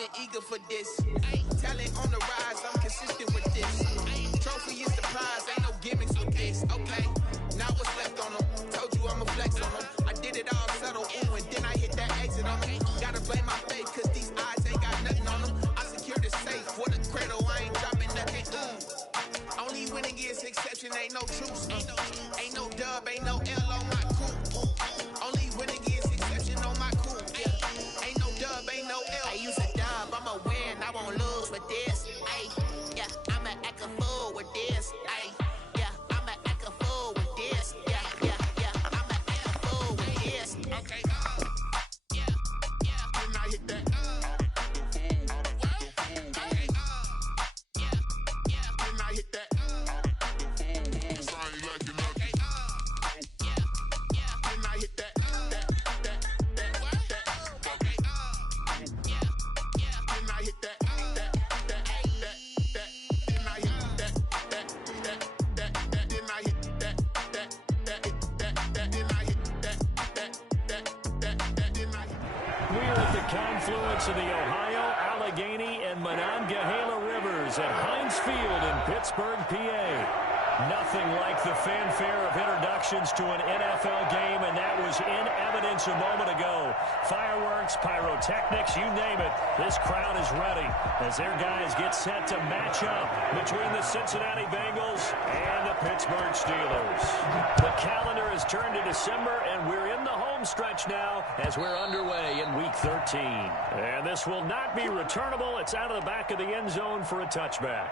been eager for this. Talent on the rise, I'm consistent with this. Trophy is the prize, ain't no gimmicks with this. Okay, now what's left on them? Told you I'ma flex on them. I did it all subtle, ooh, and then I hit that exit on them. Gotta blame my faith, cause these eyes ain't got nothing on them. I secured the safe for the cradle, I ain't dropping nothing. Only winning is exception, ain't no truce. Ain't no dub, ain't no L on my coupe. Only winning is exception on my coupe. Yeah. Ain't no dub, ain't no L. I use a dub, I'ma win, I won't lose with this. Ay, yeah, I'ma act a fool with this. Ay, yeah, I'ma act a fool with this. Yeah, yeah, yeah, I'ma act a fool with this. Okay, yeah, yeah, when I hit that. Confluence of the Ohio, Allegheny, and Monongahela Rivers at Heinz Field in Pittsburgh, PA. Nothing like the fanfare of introductions to an NFL game, and that was in evidence a moment ago. Fireworks, pyrotechnics, you name it. This crowd is ready as their guys get set to match up between the Cincinnati Bengals and the Pittsburgh Steelers. The calendar has turned to December, and we're in the home stretch now as we're underway in Week 13. And this will not be returnable. It's out of the back of the end zone for a touchback.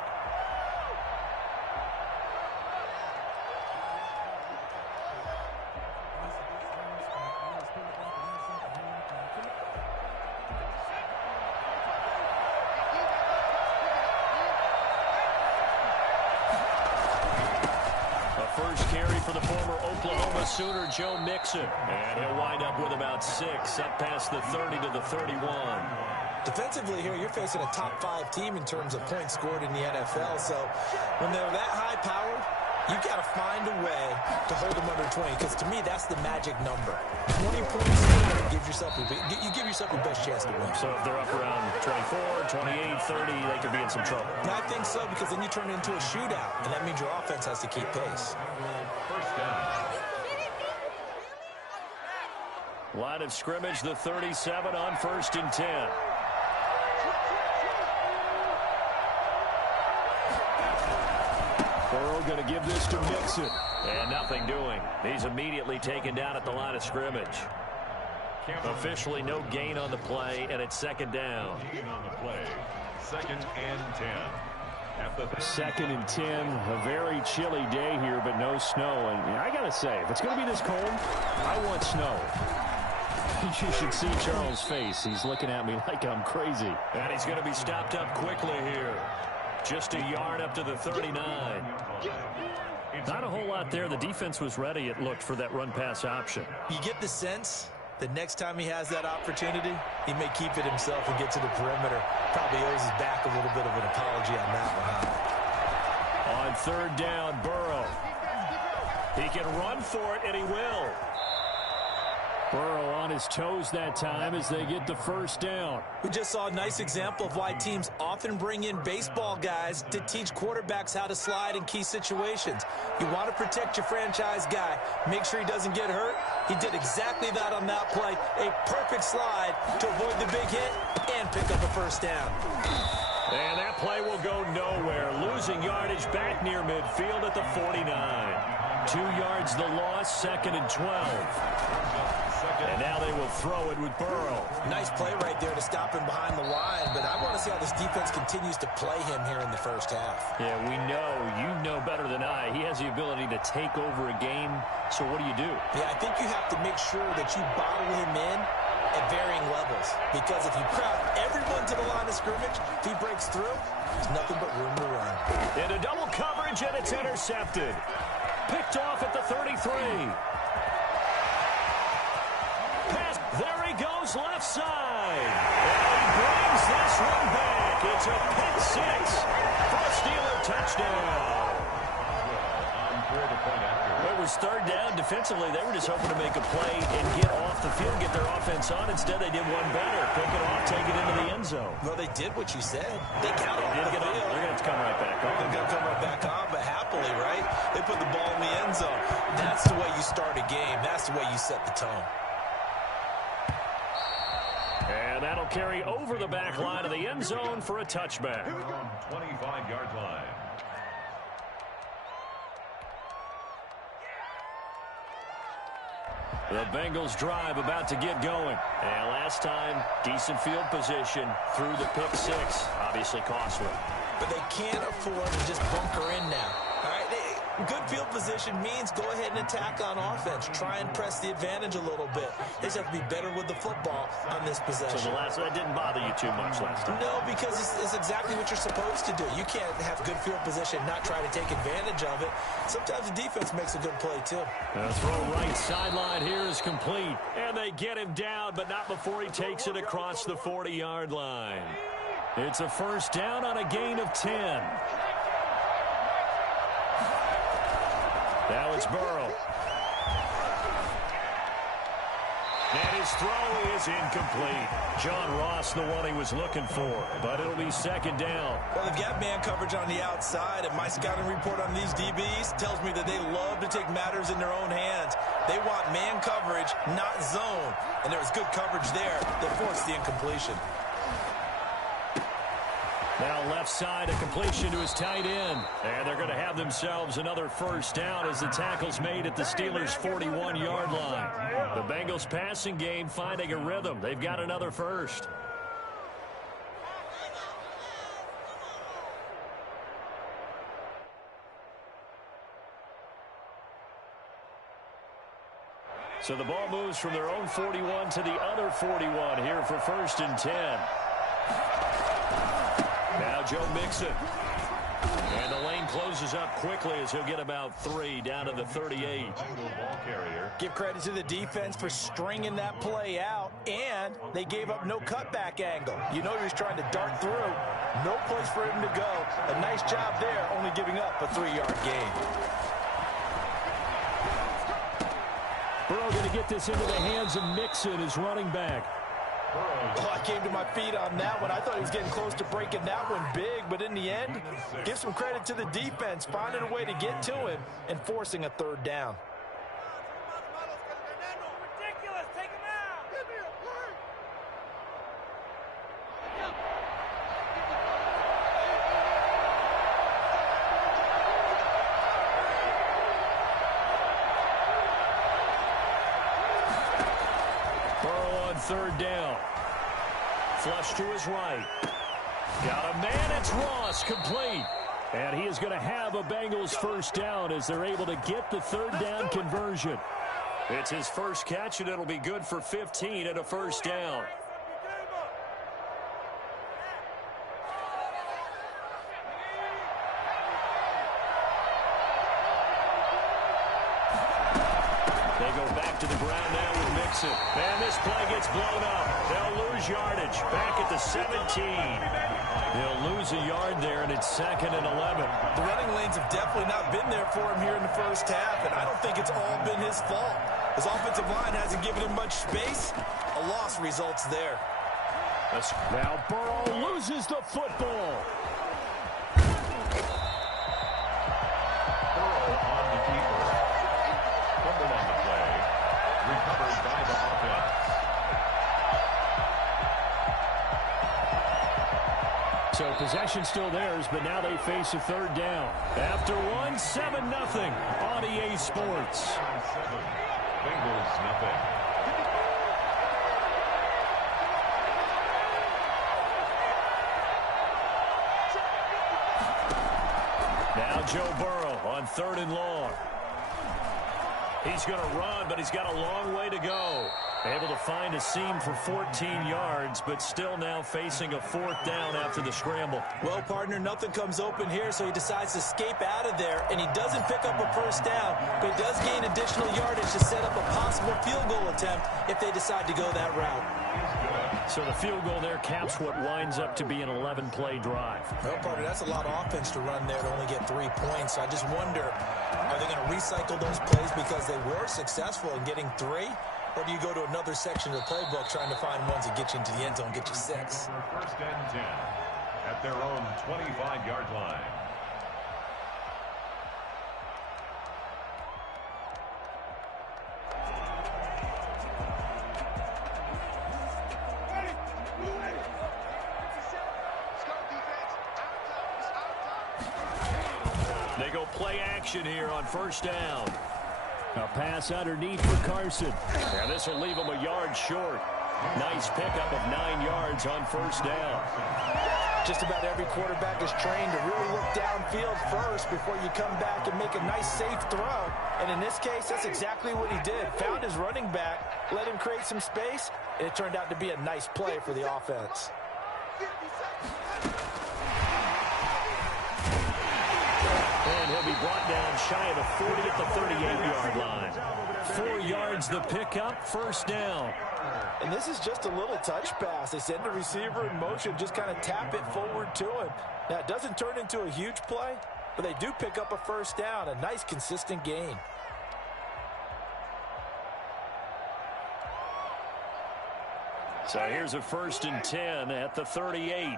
First carry for the former Oklahoma Sooner, Joe Mixon. And he'll wind up with about 6, up past the 30 to the 31. Defensively here, you're facing a top 5 team in terms of points scored in the NFL. So when they're that high-powered, you got to find a way to hold them under 20, because to me, that's the magic number. 20 points, you give yourself your best chance to win. So if they're up around 24, 28, 30, they could be in some trouble. And I think so, because then you turn it into a shootout, and that means your offense has to keep pace. First down. Line of scrimmage, the 37 on 1st and 10. Burrow going to give this to Mixon. And nothing doing. He's immediately taken down at the line of scrimmage. Officially no gain on the play, and it's 2nd down. Gain on the play. 2nd and 10. At the 2nd and 10. A very chilly day here, but no snow. And I got to say, if it's going to be this cold, I want snow. You should see Charles' face. He's looking at me like I'm crazy. And he's going to be stopped up quickly here. Just a yard up to the 39. Not a whole lot there. The defense was ready, it looked, for that run-pass option. You get the sense that next time he has that opportunity, he may keep it himself and get to the perimeter. Probably owes his back a little bit of an apology on that one. On 3rd down, Burrow. He can run for it, and he will. Burrow on his toes that time as they get the 1st down. We just saw a nice example of why teams often bring in baseball guys to teach quarterbacks how to slide in key situations. You want to protect your franchise guy. Make sure he doesn't get hurt. He did exactly that on that play. A perfect slide to avoid the big hit and pick up a 1st down. And that play will go nowhere. Losing yardage back near midfield at the 49. 2 yards the loss, 2nd and 12. And now they will throw it with Burrow. Nice play right there to stop him behind the line, but I want to see how this defense continues to play him here in the 1st half. Yeah, we know. You know better than I. He has the ability to take over a game, so what do? Yeah, I think you have to make sure that you bottle him in at varying levels, because if you crowd everyone to the line of scrimmage, if he breaks through, there's nothing but room to run. Into double coverage, and it's intercepted. Picked off at the 33. There he goes, left side. And he brings this one back. It's a pick 6 for a Steeler touchdown. for the point after. Well, it was third down. Defensively, they were just hoping to make a play and get off the field, get their offense on. Instead, they did one better. Pick it off, take it into the end zone. Well, they did what you said. They got They did get on. They're going to come right back on. They're going to come right back on, but happily, right? They put the ball in the end zone. That's the way you start a game. That's the way you set the tone. And that'll carry over the back line of the end zone for a touchback. 25-yard line. The Bengals drive about to get going. And last time, decent field position through the pick six. Obviously costly. But they can't afford to just bunker in now. All right, good field position means go ahead and attack on offense. Try and press the advantage a little bit. They just have to be better with the football on this possession. So that didn't bother you too much last time? No, because it's exactly what you're supposed to do. You can't have good field position, not try to take advantage of it. Sometimes the defense makes a good play, too. The throw right sideline here is complete. And they get him down, but not before he takes it across the 40-yard line. It's a first down on a gain of 10. Now it's Burrow. And his throw is incomplete. John Ross, the one he was looking for, but it'll be second down. Well, they've got man coverage on the outside, and my scouting report on these DBs tells me that they love to take matters in their own hands. They want man coverage, not zone, and there was good coverage there that forced the incompletion. Now left side, a completion to his tight end. And they're going to have themselves another first down as the tackle's made at the Steelers' 41-yard line. The Bengals passing game finding a rhythm. They've got another first. So the ball moves from their own 41 to the other 41 here for first and 10. Now Joe Mixon. And the lane closes up quickly as he'll get about 3 down to the 38. Give credit to the defense for stringing that play out, and they gave up no cutback angle. You know he was trying to dart through. No place for him to go. A nice job there, only giving up a 3-yard gain. Burrow going to get this into the hands of Mixon, his running back. Oh, I came to my feet on that one. I thought he was getting close to breaking that one big, but in the end, give some credit to the defense, finding a way to get to him and forcing a third down. Ridiculous, take him out. Burrow on third down. Flush to his right. Got a man, it's Ross, complete. And he is going to have a Bengals first down as they're able to get the third down conversion. It's his first catch, and it'll be good for 15 and a first down. They go back to the ground now with Mixon. And this play gets blown up. They'll lose yardage. Back at the 17. They'll lose a yard there, and it's 2nd and 11. The running lanes have definitely not been there for him here in the first half, and I don't think it's all been his fault. His offensive line hasn't given him much space. A loss results there. Now Burrow loses the football. Burrow on the keeper. Fumble on the play. Recovered by the offense. So possession still theirs, but now they face a third down. After one, 7-0 on EA Sports. 7. Bengals nothing. Now Joe Burrow on 3rd and long. He's going to run, but he's got a long way to go. Able to find a seam for 14 yards, but still now facing a 4th down after the scramble. Well, partner, nothing comes open here, so he decides to escape out of there, and he doesn't pick up a first down, but he does gain additional yardage to set up a possible field goal attempt if they decide to go that route. So the field goal there caps what winds up to be an 11-play drive. Well, partner, that's a lot of offense to run there to only get 3 points. I just wonder, Are they going to recycle those plays because they were successful in getting 3? Or do you go to another section of the playbook trying to find ones that get you into the end zone and get you 6? First and 10 at their own 25-yard line. They go play action here on first down. A pass underneath for Carson. And this will leave him a yard short. Nice pickup of 9 yards on first down. Just about every quarterback is trained to really look downfield first before you come back and make a nice, safe throw. And in this case, that's exactly what he did. Found his running back, let him create some space, and it turned out to be a nice play for the offense. And he'll be brought down shy of the 40 at the 38-yard line. 4 yards the pickup, first down. And this is just a little touch pass. They send the receiver in motion, just kind of tap it forward to him. Now, it doesn't turn into a huge play, but they do pick up a first down, a nice, consistent gain. So here's a first and 10 at the 38.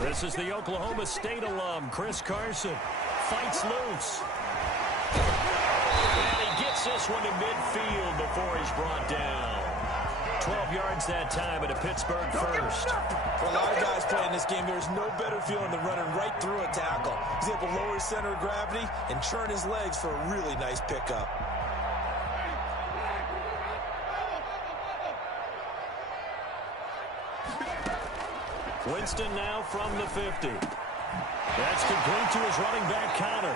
This is the Oklahoma State alum, Chris Carson. Fights loose. And he gets this one to midfield before he's brought down. 12 yards that time at a Pittsburgh first. For a lot of guys playing this game, there's no better feeling than running right through a tackle. He's able to lower his center of gravity and churn his legs for a really nice pickup. Winston now from the 50. That's complete to his running back, Connor.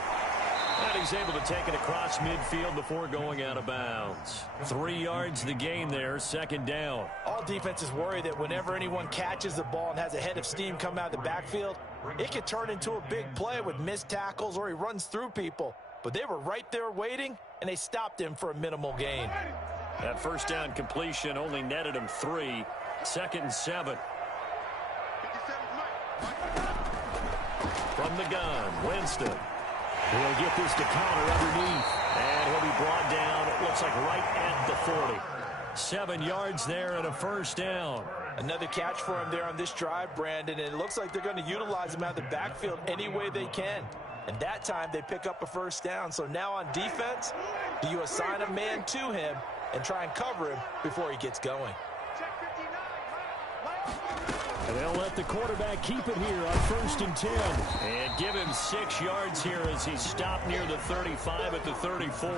And he's able to take it across midfield before going out of bounds. 3 yards the gain there, second down. All defenses worry that whenever anyone catches the ball and has a head of steam come out of the backfield, it can turn into a big play with missed tackles or he runs through people. But they were right there waiting, and they stopped him for a minimal gain. That first down completion only netted him 3. Second and 7. From the gun, Winston. He'll get this to Connor underneath. And he'll be brought down, it looks like right at the 40. 7 yards there and a first down. Another catch for him there on this drive, Brandon, and it looks like they're going to utilize him out of the backfield any way they can. And that time they pick up a first down. So now on defense, do you assign a man to him and try and cover him before he gets going? And they'll let the quarterback keep it here on first and 10. And give him 6 yards here as he stopped near the 35 at the 34.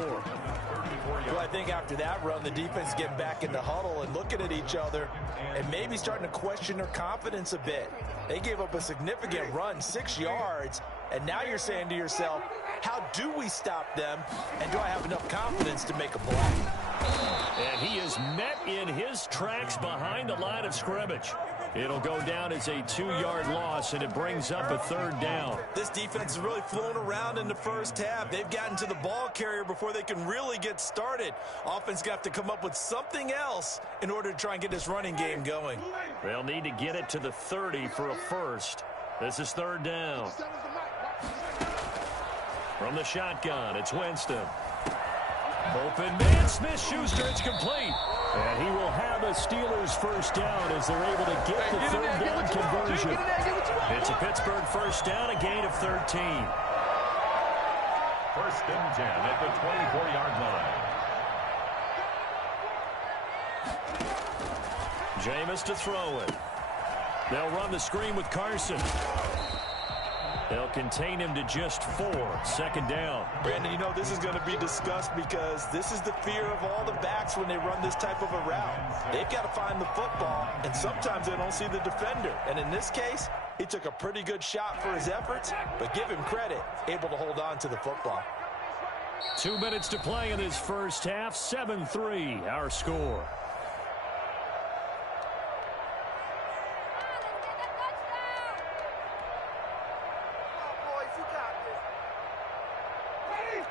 Well, I think after that run, the defense is getting back in the huddle and looking at each other and maybe starting to question their confidence a bit. They gave up a significant run, 6 yards, and now you're saying to yourself, how do we stop them, and do I have enough confidence to make a play? And he is met in his tracks behind the line of scrimmage. It'll go down as a 2-yard loss, and it brings up a third down. This defense is really flown around in the first half. They've gotten to the ball carrier before they can really get started. Offense got to come up with something else in order to try and get this running game going. They'll need to get it to the 30 for a first. This is third down. From the shotgun, it's Winston. Open man, Smith-Schuster, it's complete. And he will have a Steelers first down as they're able to get the third down conversion. It's a Pittsburgh first down, a gain of 13. First and 10 at the 24-yard line. Jameis to throw it. They'll run the screen with Carson. They'll contain him to just 4. Second down. Brandon, you know this is going to be discussed because this is the fear of all the backs when they run this type of a route. They've got to find the football, and sometimes they don't see the defender. And in this case, he took a pretty good shot for his efforts, but give him credit, able to hold on to the football. 2 minutes to play in this first half. 7-3, our score.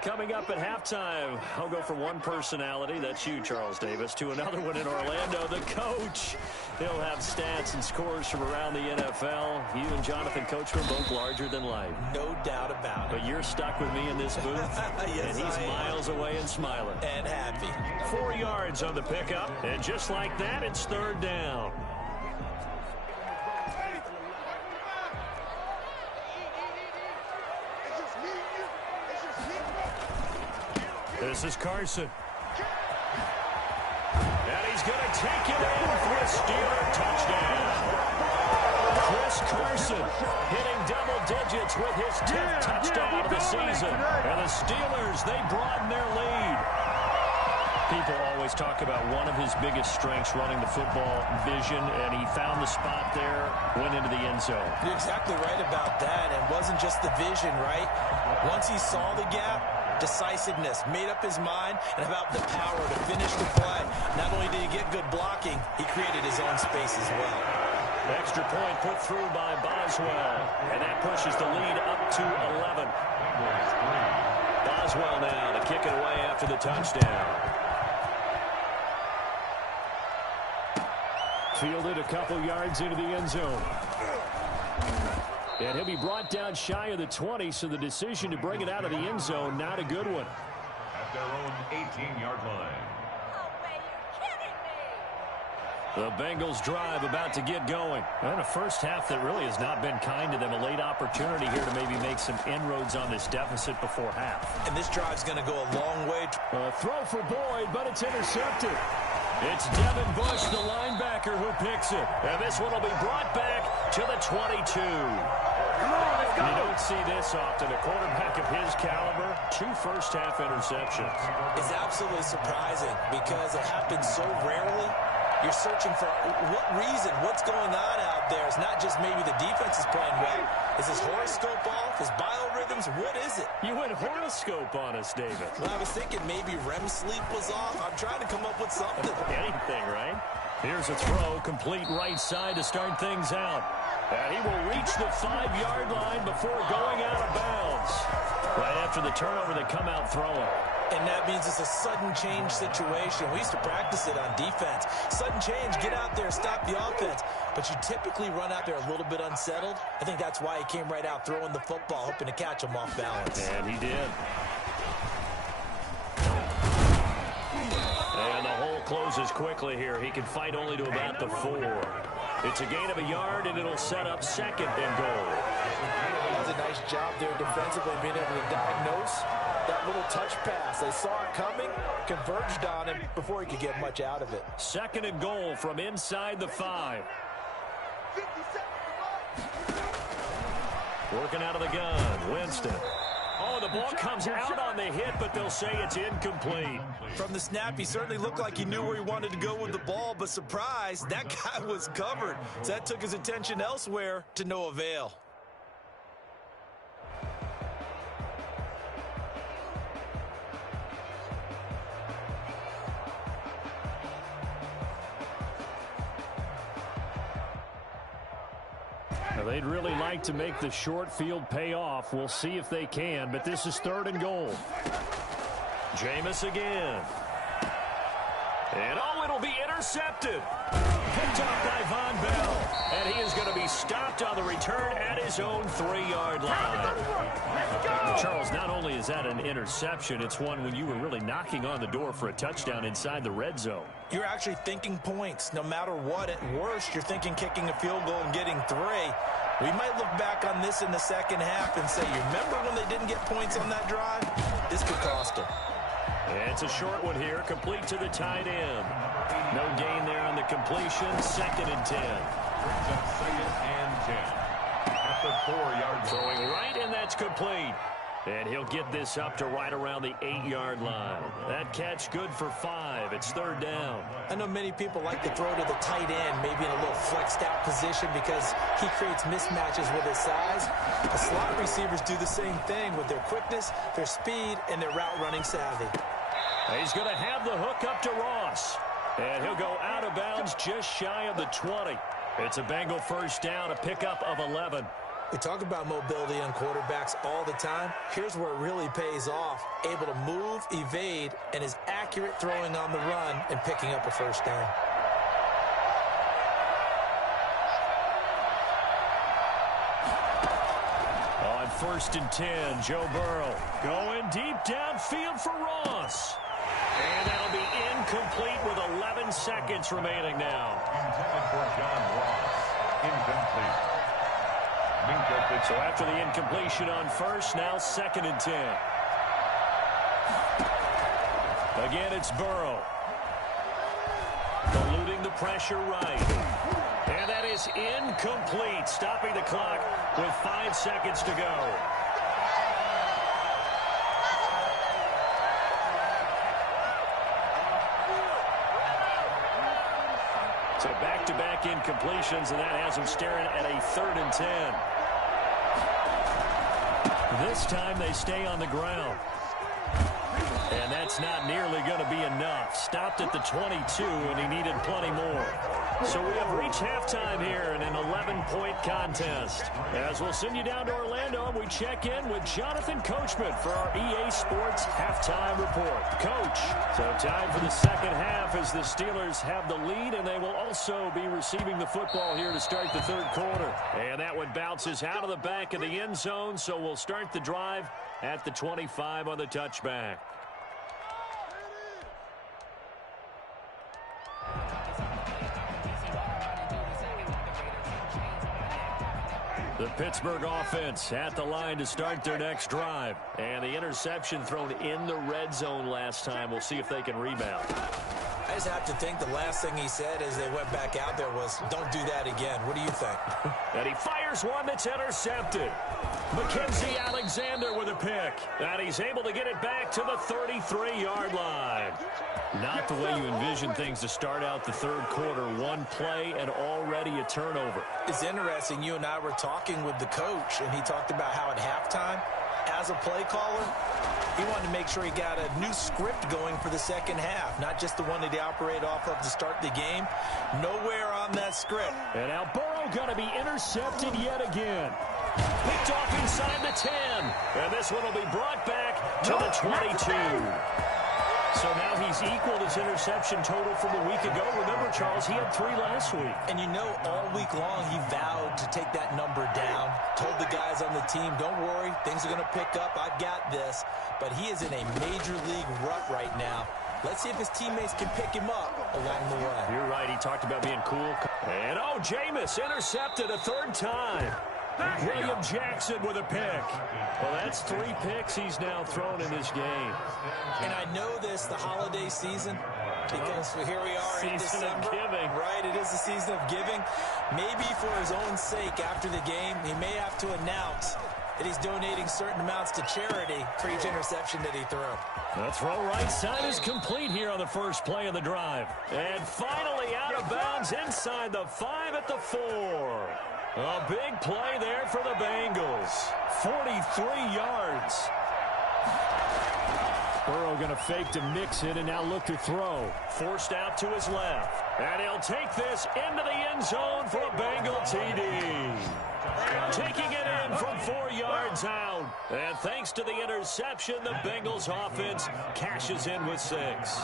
Coming up at halftime, I'll go from one personality, that's you, Charles Davis, to another one in Orlando, the coach. He'll have stats and scores from around the NFL. You and Jonathan Coachman both larger than life. No doubt about it. But you're stuck with me in this booth. Yes, and he's miles away and smiling. And happy. 4 yards on the pickup. And just like that, it's third down. This is Carson. And he's going to take it in for a Steeler touchdown. Chris Carson hitting double digits with his 10th touchdown of the season. And the Steelers, they broaden their lead. People always talk about one of his biggest strengths, running the football, vision, and he found the spot there, went into the end zone. You're exactly right about that. And it wasn't just the vision, right? Once he saw the gap, decisiveness, made up his mind, and about the power to finish the play. Not only did he get good blocking, he created his own space as well. Extra point put through by Boswell, and that pushes the lead up to 11. Boswell now to kick it away after the touchdown. Fielded a couple yards into the end zone. And he'll be brought down shy of the 20, so the decision to bring it out of the end zone, not a good one. At their own 18-yard line. The Bengals drive about to get going. And a first half that really has not been kind to them. A late opportunity here to maybe make some inroads on this deficit before half. And this drive's going to go a long way. A throw for Boyd, but it's intercepted. It's Devin Bush, the linebacker, who picks it. And this one will be brought back to the 22. You don't see this often. A quarterback of his caliber, 2 first-half interceptions. It's absolutely surprising because it happens so rarely. You're searching for what reason, what's going on out there. It's not just maybe the defense is playing well. Is his horoscope off? His biorhythms? What is it? You went horoscope on us, David. Well, I was thinking maybe REM sleep was off. I'm trying to come up with something. Anything, right? Here's a throw, complete right side to start things out. And he will reach the 5-yard line before going out of bounds. Right after the turnover, they come out throwing. And that means it's a sudden change situation. We used to practice it on defense. Sudden change, get out there, stop the offense. But you typically run out there a little bit unsettled. I think that's why he came right out throwing the football, hoping to catch him off balance. And he did. And the hole closes quickly here. He can fight only to about the 4. It's a gain of a yard, and it'll set up 2nd and goal. Does a nice job there defensively, being able to diagnose that little touch pass. They saw it coming, converged on him before he could get much out of it. 2nd and goal from inside the 5. Working out of the gun, Winston. Oh, the ball comes out on the hit, but they'll say it's incomplete. From the snap, he certainly looked like he knew where he wanted to go with the ball, but surprise, that guy was covered. So that took his attention elsewhere to no avail. They'd really like to make the short field pay off. We'll see if they can, but this is 3rd and goal. Jameis again. And it'll be intercepted. Picked off by Von Bell. And he is going to be stopped on the return at his own 3-yard line. Charles, not only is that an interception, it's one when you were really knocking on the door for a touchdown inside the red zone. You're actually thinking points. No matter what, at worst, you're thinking kicking a field goal and getting 3. We might look back on this in the second half and say, you remember when they didn't get points on that drive? This could cost them. It's a short one here, complete to the tight end. No gain there on the completion, 2nd and 10. Brings up 2nd and 10. At the 4-yard throwing right, and that's complete. And he'll get this up to right around the 8-yard line. That catch good for 5. It's 3rd down. I know many people like to throw to the tight end, maybe in a little flexed out position because he creates mismatches with his size. The slot receivers do the same thing with their quickness, their speed, and their route running savvy. He's going to have the hook up to Ross. And he'll go out of bounds just shy of the 20. It's a Bengal first down, a pickup of 11. We talk about mobility on quarterbacks all the time. Here's where it really pays off. Able to move, evade, and is accurate throwing on the run and picking up a first down. 1st and 10. Joe Burrow going deep downfield for Ross. And that'll be incomplete with 11 seconds remaining now. Intended for John Ross. Incomplete. So after the incompletion on 1st, now 2nd and 10. Again, it's Burrow. Eluding the pressure right. And that is incomplete, stopping the clock with 5 seconds to go. So back-to-back incompletions, and that has him staring at a 3rd and 10. This time they stay on the ground. And that's not nearly going to be enough. Stopped at the 22, and he needed plenty more. So we have reached halftime here in an 11-point contest. As we'll send you down to Orlando, we check in with Jonathan Coachman for our EA Sports Halftime Report. Coach, so time for the second half as the Steelers have the lead, and they will also be receiving the football here to start the 3rd quarter. And that one bounces out of the back of the end zone, so we'll start the drive at the 25 on the touchback. The Pittsburgh offense at the line to start their next drive. And the interception thrown in the red zone last time. We'll see if they can rebound. I just have to think the last thing he said as they went back out there was, don't do that again. What do you think? And he fires one that's intercepted. Mackenzie Alexander with a pick. And he's able to get it back to the 33-yard line. Not the way you envision things to start out the 3rd quarter. One play and already a turnover. It's interesting. You and I were talking with the coach, and he talked about how at halftime, as a play caller, he wanted to make sure he got a new script going for the second half, not just the one that he operated off of to start the game. Nowhere on that script. And now Burrow going to be intercepted yet again. Picked off inside the 10. And this one will be brought back to the 22. So now he's equaled his interception total from a week ago. Remember, Charles, he had 3 last week. And you know, all week long he vowed to take that number down. Told the guys on the team, don't worry, things are going to pick up. I've got this. But he is in a major league rut right now. Let's see if his teammates can pick him up along the way. You're right. He talked about being cool. And, oh, Jameis intercepted a 3rd time. William Jackson with a pick. Well, that's 3 picks he's now thrown in this game. And I know this, the holiday season, because here we are in December. Season of giving. Right, it is the season of giving. Maybe for his own sake after the game, he may have to announce that he's donating certain amounts to charity for each interception that he threw. The throw right side is complete here on the first play of the drive. And finally out of bounds inside the 5 at the 4. A big play there for the Bengals. 43 yards. Burrow going to fake to mix it and now look to throw. Forced out to his left. And he'll take this into the end zone for a Bengal TD. Taking it in from 4 yards out. And thanks to the interception, the Bengals offense cashes in with 6.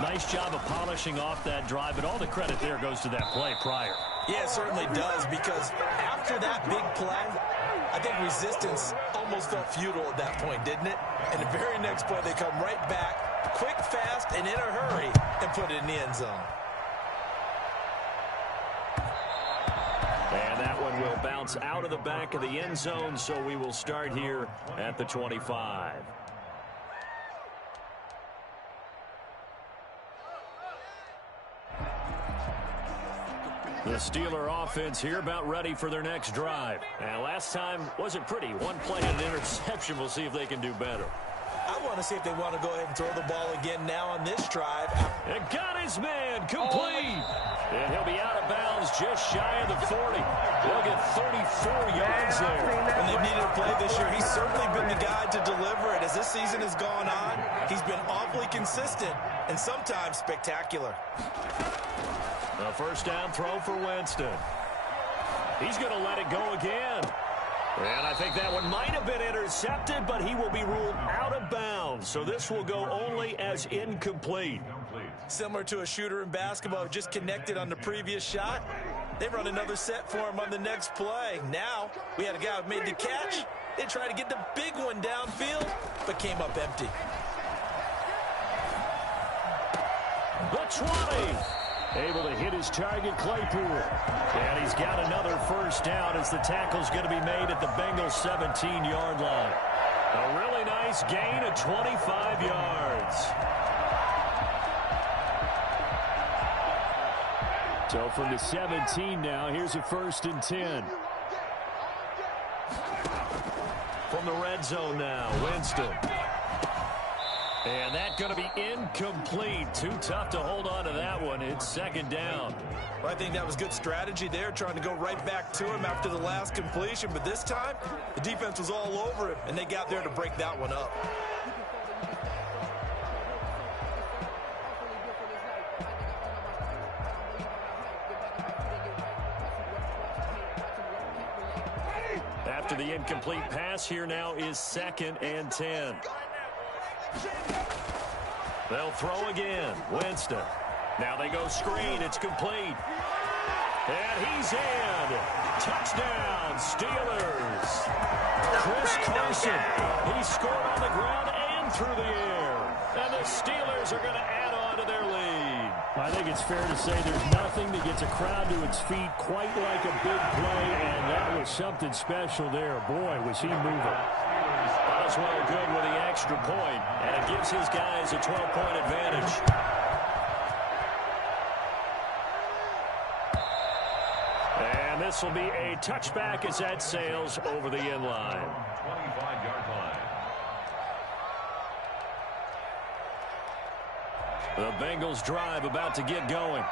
Nice job of polishing off that drive, but all the credit there goes to that play prior. Yeah, it certainly does, because after that big play, I think resistance almost felt futile at that point, didn't it? And the very next play, they come right back, quick, fast, and in a hurry, and put it in the end zone. And that one will bounce out of the back of the end zone, so we will start here at the 25. The Steeler offense here about ready for their next drive. And last time wasn't pretty. One play and an interception. We'll see if they can do better. I want to see if they want to go ahead and throw the ball again now on this drive. And got his man complete. And he'll be out of bounds just shy of the 40. They'll get 34 yards there. And they've needed a play this year. He's certainly been the guy to deliver it. As this season has gone on, he's been awfully consistent and sometimes spectacular. A first down throw for Winston. He's going to let it go again. And I think that one might have been intercepted, but he will be ruled out of bounds. So this will go only as incomplete. Similar to a shooter in basketball, just connected on the previous shot. They run another set for him on the next play. Now, we had a guy who made the catch. They tried to get the big one downfield, but came up empty. The 20. Able to hit his target, Claypool. And he's got another first down as the tackle's going to be made at the Bengals' 17-yard line. A really nice gain of 25 yards. So from the 17 now, here's a 1st and 10. From the red zone now, Winston. And that's going to be incomplete. Too tough to hold on to that one. It's 2nd down. Well, I think that was good strategy there, trying to go right back to him after the last completion. But this time, the defense was all over him, and they got there to break that one up. After the incomplete pass, here now is 2nd and 10. They'll throw again. Winston. Now they go screen. It's complete. And he's in. Touchdown, Steelers. Chris Carson. He scored on the ground and through the air. And the Steelers are going to add on to their lead. I think it's fair to say there's nothing that gets a crowd to its feet quite like a big play, and that was something special there. Boy, was he moving. Boswell good with the extra point, and it gives his guys a 12-point advantage. And this will be a touchback as that sails over the end line. 25-yard line. The Bengals drive about to get going.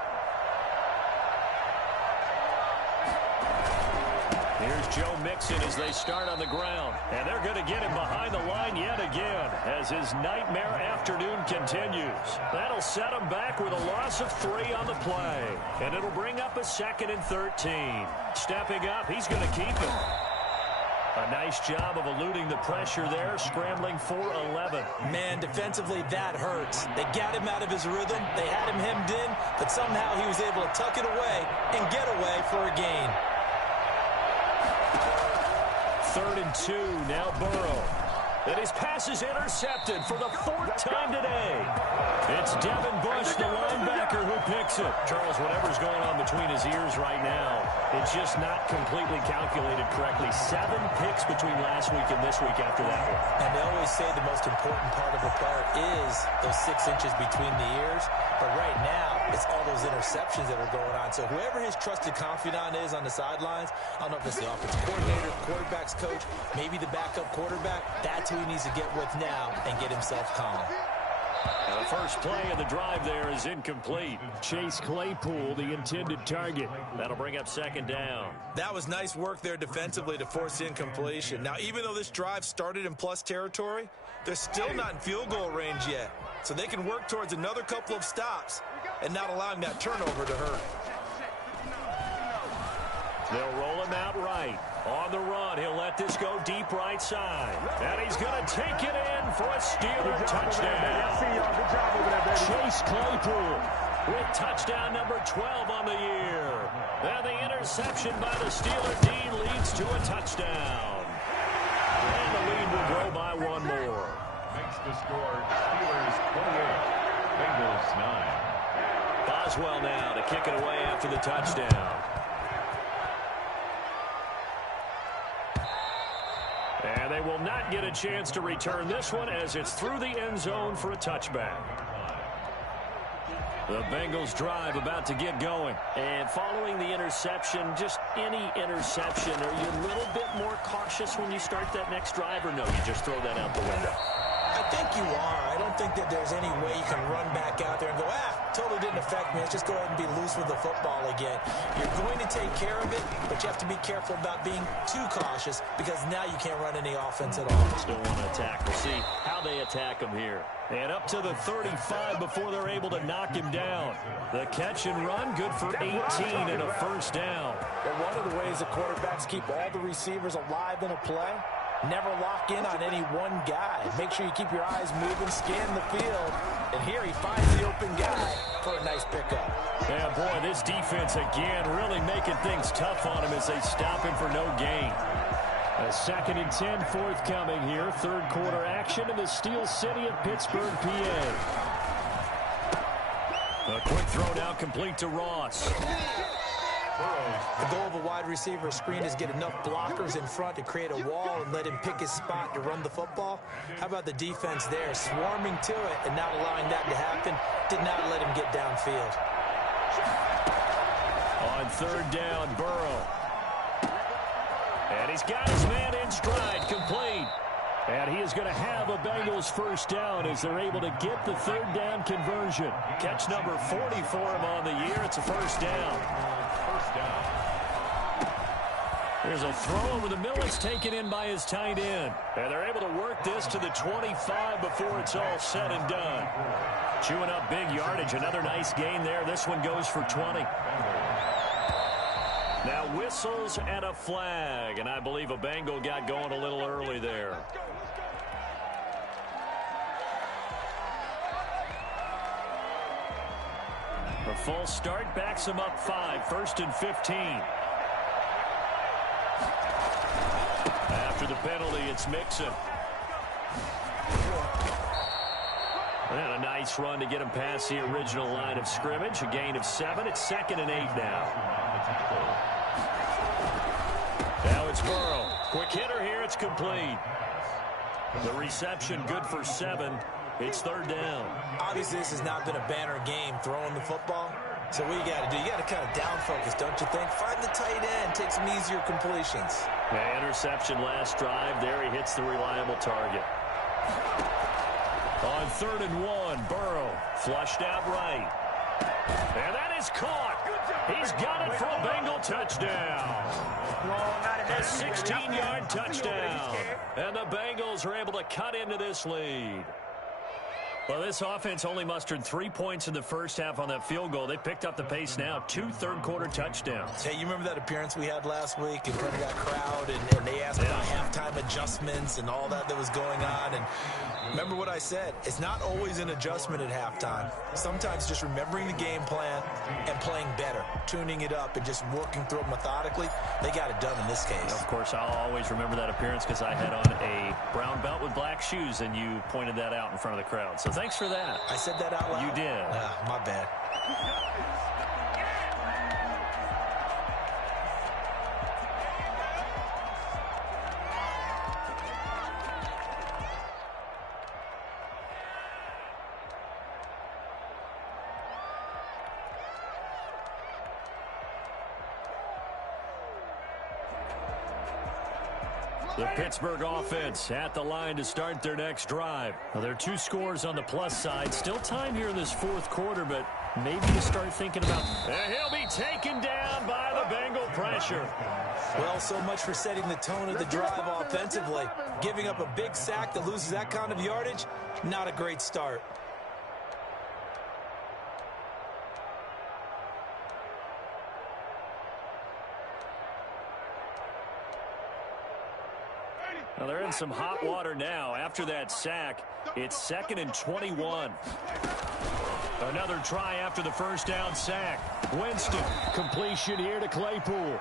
Here's Joe Mixon as they start on the ground. And they're going to get him behind the line yet again as his nightmare afternoon continues. That'll set him back with a loss of 3 on the play. And it'll bring up a 2nd and 13. Stepping up, he's going to keep it. A nice job of eluding the pressure there, scrambling for 11. Man, defensively, that hurts. They got him out of his rhythm. They had him hemmed in, but somehow he was able to tuck it away and get away for a gain. 3rd and 2, now Burrow. And his pass is intercepted for the 4th time today. It's Devin Bush, the linebacker, who picks it. Charles, whatever's going on between his ears right now, it's just not completely calculated correctly. 7 picks between last week and this week after that one. And they always say the most important part of a player is those 6 inches between the ears. But right now, it's all those interceptions that are going on. So whoever his trusted confidant is on the sidelines, I don't know if it's the offensive coordinator, quarterback's coach, maybe the backup quarterback, that's who he needs to get with now and get himself calm. And the first play of the drive there is incomplete. Chase Claypool, the intended target. That'll bring up 2nd down. That was nice work there defensively to force incompletion. Now, even though this drive started in plus territory, they're still not in field goal range yet. So they can work towards another couple of stops and not allowing that turnover to hurt. They'll roll him out right. On the run, he'll let this go deep right side. And he's going to take it in for a Steeler touchdown. Chase Claypool with touchdown number 12 on the year. And the interception by the Steeler D leads to a touchdown. And the lead will grow by 1 more. Makes the score Steelers 28, Bengals 9. Boswell now to kick it away after the touchdown. And they will not get a chance to return this one as it's through the end zone for a touchback. The Bengals drive about to get going. And following the interception, just any interception, are you a little bit more cautious when you start that next drive, or no, you just throw that out the window? I think you are. I don't think that there's any way you can run back out there and go, totally didn't affect me. Let's just go ahead and be loose with the football again. You're going to take care of it, but you have to be careful about being too cautious because now you can't run any offense at all. Still want to attack. We'll see how they attack him here. And up to the 35 before they're able to knock him down. The catch and run, good for 18 and a first down. But one of the ways the quarterbacks keep all the receivers alive in a play, never lock in on any one guy. Make sure you keep your eyes moving, scan the field. And here he finds the open guy for a nice pickup. Yeah, boy, this defense again really making things tough on him as they stop him for no gain. A 2nd and 10 forthcoming here. Third quarter action in the Steel City of Pittsburgh, PA. A quick throw now complete to Ross. The goal of a wide receiver screen is get enough blockers in front to create a wall and let him pick his spot to run the football. How about the defense there, swarming to it and not allowing that to happen? Did not let him get downfield. On 3rd down, Burrow. And he's got his man in stride, complete. And he is going to have a Bengals first down as they're able to get the 3rd down conversion. Catch number 40 for him on the year. It's a first down. There's a throw over the middle. It's taken in by his tight end. And they're able to work this to the 25 before it's all said and done. Chewing up big yardage. Another nice gain there. This one goes for 20. Now whistles and a flag. And I believe a Bengal got going a little early there. A false start backs him up 5. 1st and 15. After the penalty, it's Mixon. And a nice run to get him past the original line of scrimmage. A gain of 7. It's 2nd and 8 now. Now it's Burrow. Quick hitter here. It's complete. The reception good for 7. It's 3rd down. Obviously, this has not been a banner game throwing the football. So what you got to do, you got to kind of down focus, don't you think? Find the tight end, take some easier completions. Yeah, interception last drive. There he hits the reliable target. On 3rd and 1, Burrow flushed out right. And that is caught. He's got it for a Bengal touchdown. A 16-yard touchdown. And the Bengals are able to cut into this lead. Well, this offense only mustered 3 points in the first half on that field goal. They picked up the pace now. 2 third-quarter touchdowns. Hey, you remember that appearance we had last week in front of that crowd, and they asked about halftime adjustments and all that was going on. And remember what I said. It's not always an adjustment at halftime. Sometimes just remembering the game plan and playing better, tuning it up and just working through it methodically. They got it done in this case. Of course, I'll always remember that appearance because I had on a brown belt with black shoes, and you pointed that out in front of the crowd. So thanks for that. I said that out loud? You did. My bad. The Pittsburgh offense at the line to start their next drive. Well, there are 2 scores on the plus side. Still time here in this 4th quarter, but maybe you start thinking about... And he'll be taken down by the Bengal pressure. Well, so much for setting the tone of the drive offensively. Giving up a big sack that loses that kind of yardage, not a great start. Well, they're in some hot water now. After that sack, it's 2nd and 21. Another try after the first down sack. Winston, completion here to Claypool.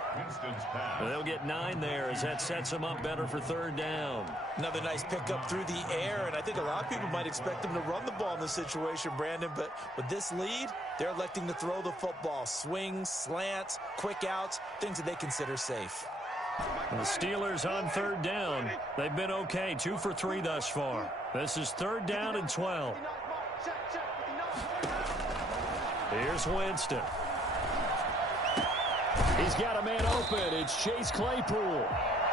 They'll get 9 there as that sets them up better for 3rd down. Another nice pickup through the air, and I think a lot of people might expect them to run the ball in this situation, Brandon, but with this lead, they're electing to throw the football. Swings, slants, quick outs, things that they consider safe. The Steelers on 3rd down. They've been okay, 2 for 3 thus far. This is 3rd down and 12. Here's Winston. He's got a man open. It's Chase Claypool.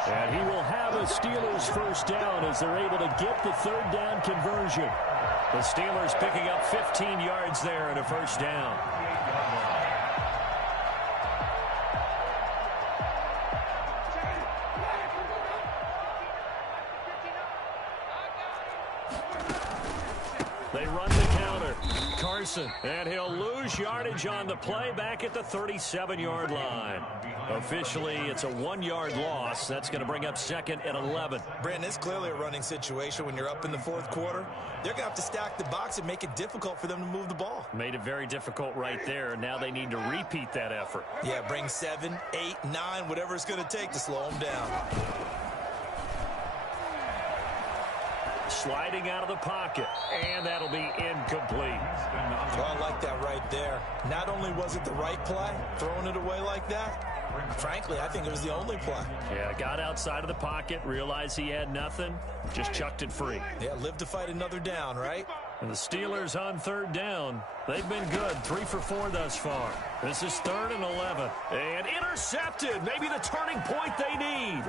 And he will have a Steelers first down as they're able to get the 3rd down conversion. The Steelers picking up 15 yards there and a first down. Carson. And he'll lose yardage on the play back at the 37-yard line. Officially, it's a 1-yard loss. That's going to bring up 2nd and 11. Brandon, it's clearly a running situation when you're up in the 4th quarter. They're going to have to stack the box and make it difficult for them to move the ball. Made it very difficult right there. Now they need to repeat that effort. Yeah, bring 7, 8, 9, whatever it's going to take to slow them down. Sliding out of the pocket, and that'll be incomplete. Well, I like that right there. Not only was it the right play, throwing it away like that, frankly, I think it was the only play. Yeah, got outside of the pocket, realized he had nothing, just chucked it free. Yeah, live to fight another down, right? And the Steelers on 3rd down. They've been good, 3 for 4 thus far. This is 3rd and 11. And intercepted, maybe the turning point they need.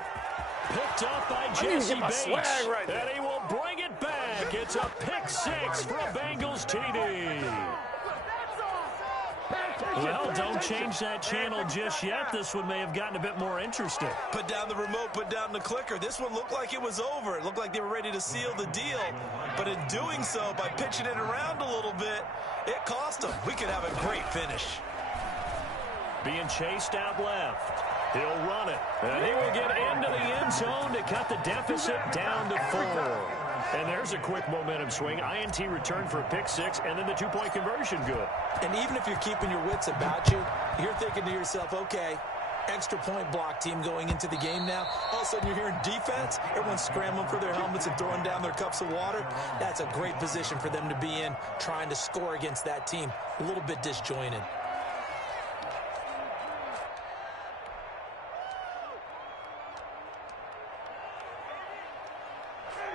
Picked up by Jesse Bates, right there. and he will bring it back. It's a pick 6 for a Bengals TD. Well, don't change that channel just yet. This one may have gotten a bit more interesting. Put down the remote, put down the clicker. This one looked like it was over. It looked like they were ready to seal the deal. But in doing so, by pitching it around a little bit, it cost them. We could have a great finish. Being chased out left. He'll run it, and he will get into the end zone to cut the deficit down to 4. And there's a quick momentum swing. INT return for a pick 6, and then the 2-point conversion good. And even if you're keeping your wits about you, you're thinking to yourself, okay, extra point block team going into the game now. All of a sudden you're hearing defense. Everyone's scrambling for their helmets and throwing down their cups of water. That's a great position for them to be in, trying to score against that team. A little bit disjointed.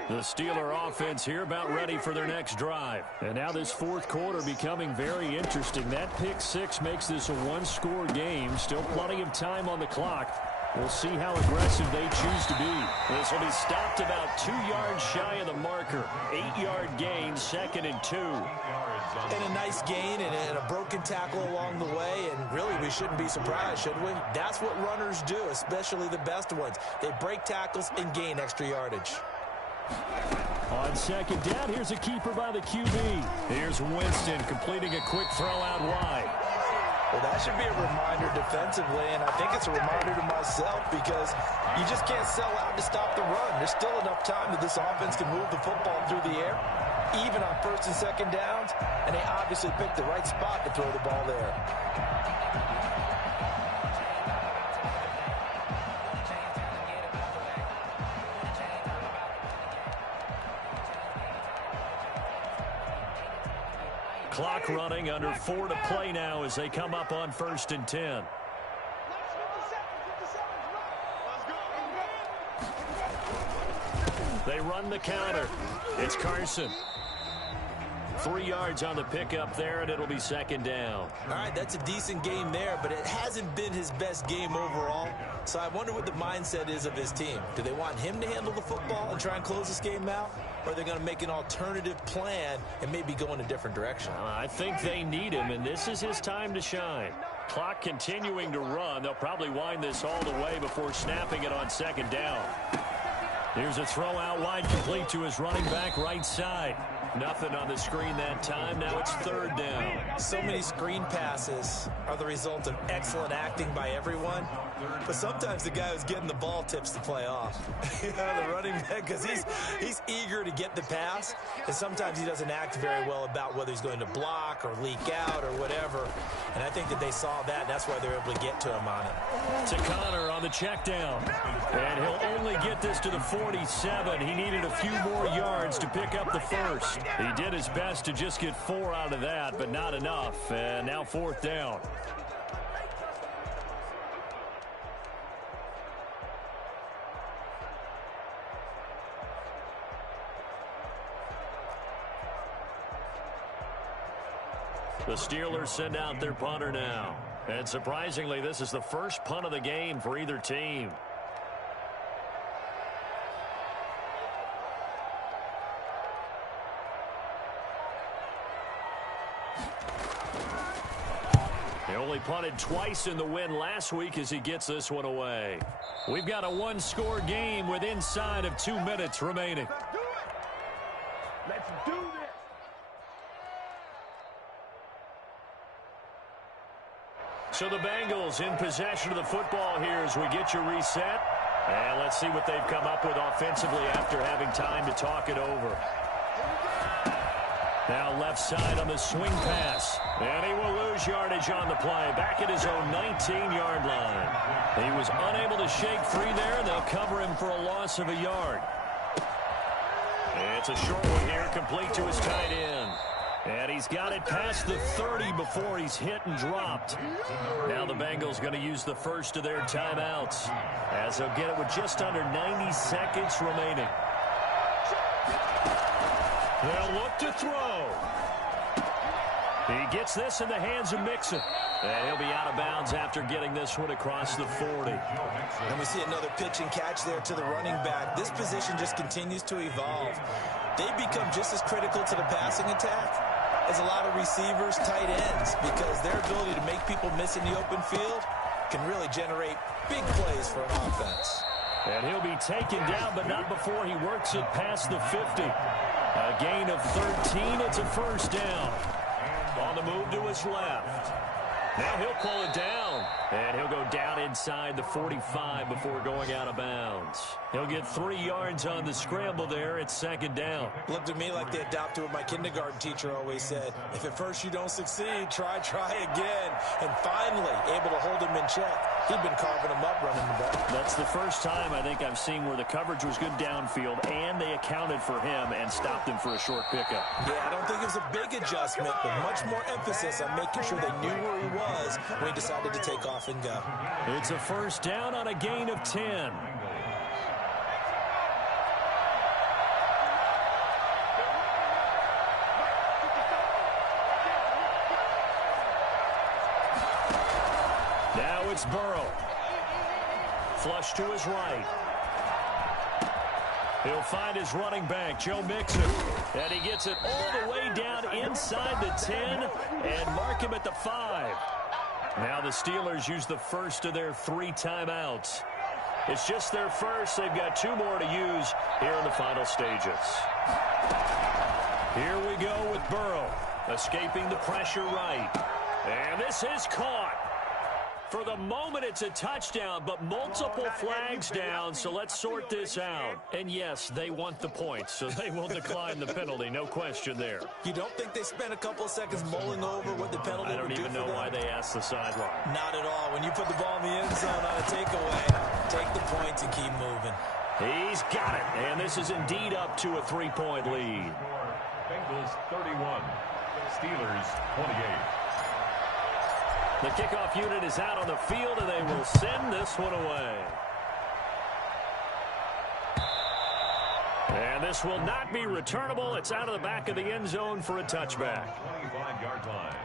The Steeler offense here about ready for their next drive. And now this 4th quarter becoming very interesting. That pick 6 makes this a 1-score game. Still plenty of time on the clock. We'll see how aggressive they choose to be. This will be stopped about 2 yards shy of the marker. 8-yard gain, 2nd and 2. And a nice gain and a broken tackle along the way. And really, we shouldn't be surprised, should we? That's what runners do, especially the best ones. They break tackles and gain extra yardage. On 2nd down, here's a keeper by the QB. Here's Winston completing a quick throw out wide. Well, that should be a reminder defensively, and I think it's a reminder to myself because you just can't sell out to stop the run. There's still enough time that this offense can move the football through the air, even on 1st and 2nd downs, and they obviously picked the right spot to throw the ball there. Clock running, under 4 to play now as they come up on 1st and 10. They run the counter. It's Carson. 3 yards on the pickup there, and it'll be 2nd down. All right, that's a decent game there, but it hasn't been his best game overall. So I wonder what the mindset is of his team. Do they want him to handle the football and try and close this game out? Or are they going to make an alternative plan and maybe go in a different direction? I think they need him, and this is his time to shine. Clock continuing to run. They'll probably wind this all the way before snapping it on 2nd down. Here's a throw out wide, complete to his running back right side. Nothing on the screen that time. Now it's 3rd down. So many screen passes are the result of excellent acting by everyone. But sometimes the guy who's getting the ball tips the play off. The running back, because he's eager to get the pass. And sometimes he doesn't act very well about whether he's going to block or leak out or whatever. And I think that they saw that. And that's why they were able to get to him on it. To Connor on the check down. And he'll only get this to the 47. He needed a few more yards to pick up the 1st. He did his best to just get 4 out of that, but not enough. And now 4th down. The Steelers send out their punter now. And surprisingly, this is the first punt of the game for either team. He only punted twice in the win last week as he gets this one away. We've got a 1-score game with inside of 2 minutes remaining. Let's do this. So the Bengals in possession of the football here as we get you reset. And let's see what they've come up with offensively after having time to talk it over. Now left side on the swing pass. And he will lose yardage on the play. Back at his own 19-yard line. He was unable to shake free there, and they'll cover him for a loss of a yard. It's a short one here, complete to his tight end. And he's got it past the 30 before he's hit and dropped. Now the Bengals going to use the first of their timeouts, as they'll get it with just under 90 seconds remaining. They'll look to throw. He gets this in the hands of Mixon. And he'll be out of bounds after getting this one across the 40. And we see another pitch and catch there to the running back. This position just continues to evolve. They become just as critical to the passing attack as a lot of receivers, tight ends, because their ability to make people miss in the open field can really generate big plays for an offense. And he'll be taken down, but not before he works it past the 50. A gain of 13. It's a first down. On the move to his left. Now he'll pull it down. And he'll go down inside the 45 before going out of bounds. He'll get 3 yards on the scramble there. It's second down. Looked to me like they adopted what my kindergarten teacher always said. If at first you don't succeed, try again. And finally, able to hold him in check. He'd been carving him up running the ball. That's the first time I think I've seen where the coverage was good downfield, and they accounted for him and stopped him for a short pickup. Yeah, I don't think it was a big adjustment, but much more emphasis on making sure they knew where he was when he decided to take off and go. It's a first down on a gain of 10. Now it's Burrow. Flush to his right. He'll find his running back, Joe Mixon. And he gets it all the way down inside the 10 and mark him at the 5. Now the Steelers use the first of their 3 timeouts. It's just their first. They've got 2 more to use here in the final stages. Here we go with Burrow, escaping the pressure right. And this is caught. For the moment, it's a touchdown, but multiple flags down, so let's sort this out. And yes, they want the points, so they will decline the penalty, no question there. You don't think they spent a couple of seconds mulling over what the penalty would do for them? I don't even know why they asked the sideline. Not at all. When you put the ball in the end zone on a takeaway, take the points and keep moving. He's got it, and this is indeed up to a 3-point lead. Bengals 31, Steelers 28. The kickoff unit is out on the field, and they will send this one away. And this will not be returnable. It's out of the back of the end zone for a touchback. 25-yard line.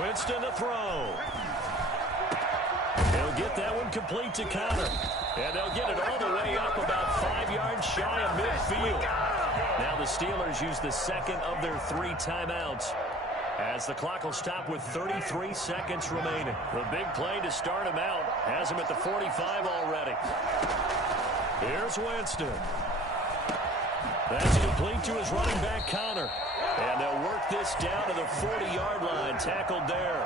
Winston to throw. He'll get that one complete to Connor. And they'll get it all the way up about 5 yards shy of midfield. Now the Steelers use the second of their 3 timeouts, as the clock will stop with 33 seconds remaining. The big play to start him out has him at the 45 already. Here's Winston. That's complete to his running back, Connor. And they'll work this down to the 40-yard line, tackled there.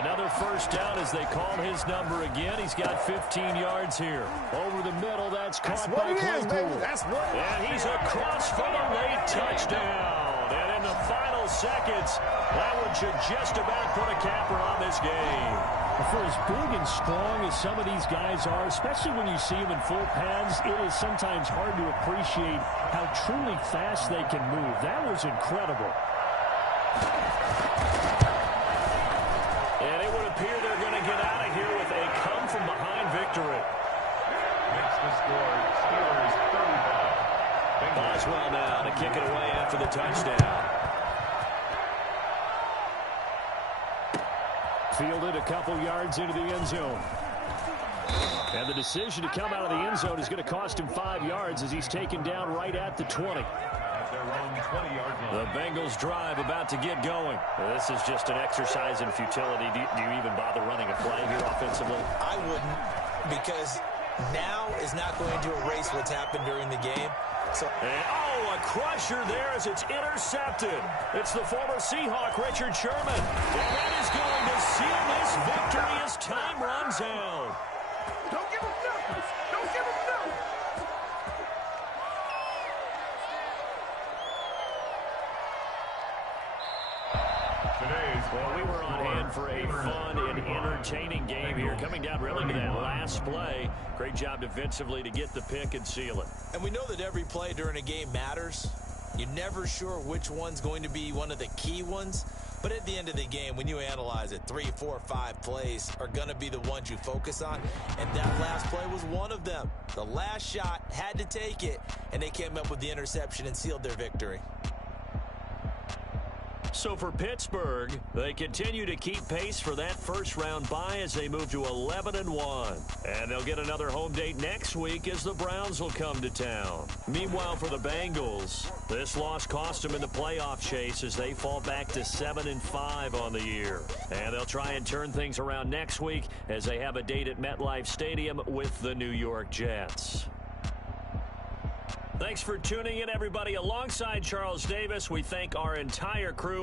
Another first down as they call his number again. He's got 15 yards here. Over the middle, that's caught by Claypool. And he's across for the late touchdown. And in the final seconds, that one should just about put a capper on this game. For as big and strong as some of these guys are, especially when you see them in full pads, it is sometimes hard to appreciate how truly fast they can move. That was incredible. And it would appear they're going to get out of here with a come-from-behind victory. Makes the score Steelers 35. Boswell now to kick it away after the touchdown. Fielded a couple yards into the end zone. And the decision to come out of the end zone is going to cost him 5 yards as he's taken down right at the 20. At their own 20-yard line. The Bengals drive about to get going. This is just an exercise in futility. Do you even bother running a play here offensively? I wouldn't, because now is not going to erase what's happened during the game. A crusher there as it's intercepted. It's the former Seahawk, Richard Sherman. And that is going to seal this victory as time runs out. Don't give him nothing. Don't give him nothing. Well, we were on hand for a fun and entertaining game here, coming down really to that last play. Great job defensively to get the pick and seal it. And we know that every play during a game matters. You're never sure which one's going to be one of the key ones. But at the end of the game, when you analyze it, 3, 4, 5 plays are going to be the ones you focus on. And that last play was one of them. The last shot had to take it, and they came up with the interception and sealed their victory. So for Pittsburgh, they continue to keep pace for that first-round bye as they move to 11-1. And they'll get another home date next week as the Browns will come to town. Meanwhile, for the Bengals, this loss cost them in the playoff chase as they fall back to 7-5 on the year. And they'll try and turn things around next week as they have a date at MetLife Stadium with the New York Jets. Thanks for tuning in, everybody. Alongside Charles Davis, we thank our entire crew.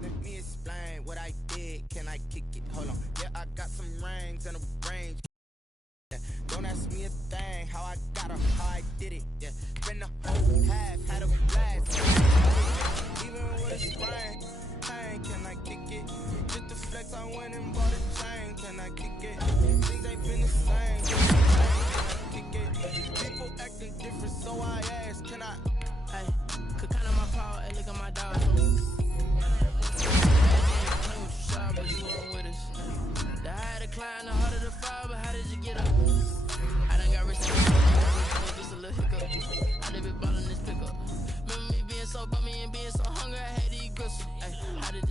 Let me explain what I did. Can I kick it? Hold on. Yeah, I got some rings and a range. Yeah. Don't ask me a thing. How I got her, how I did it. Yeah. Been the whole half, had a blast. Even with a sprain. Hey, can I kick it? Just the flex, I went and bought a chain. Can I kick it? Things ain't been the same. People acting different, so I ask, can I? Hey, could count on my power, hey, look at my dog. But you weren't with us. The higher the climb, the harder the fall, but how did you get up? I done got rich, just a little hiccup. I done been ballin' this pickup. Remember me being so bummy and being so hungry, I had to eat gristle. Hey, how did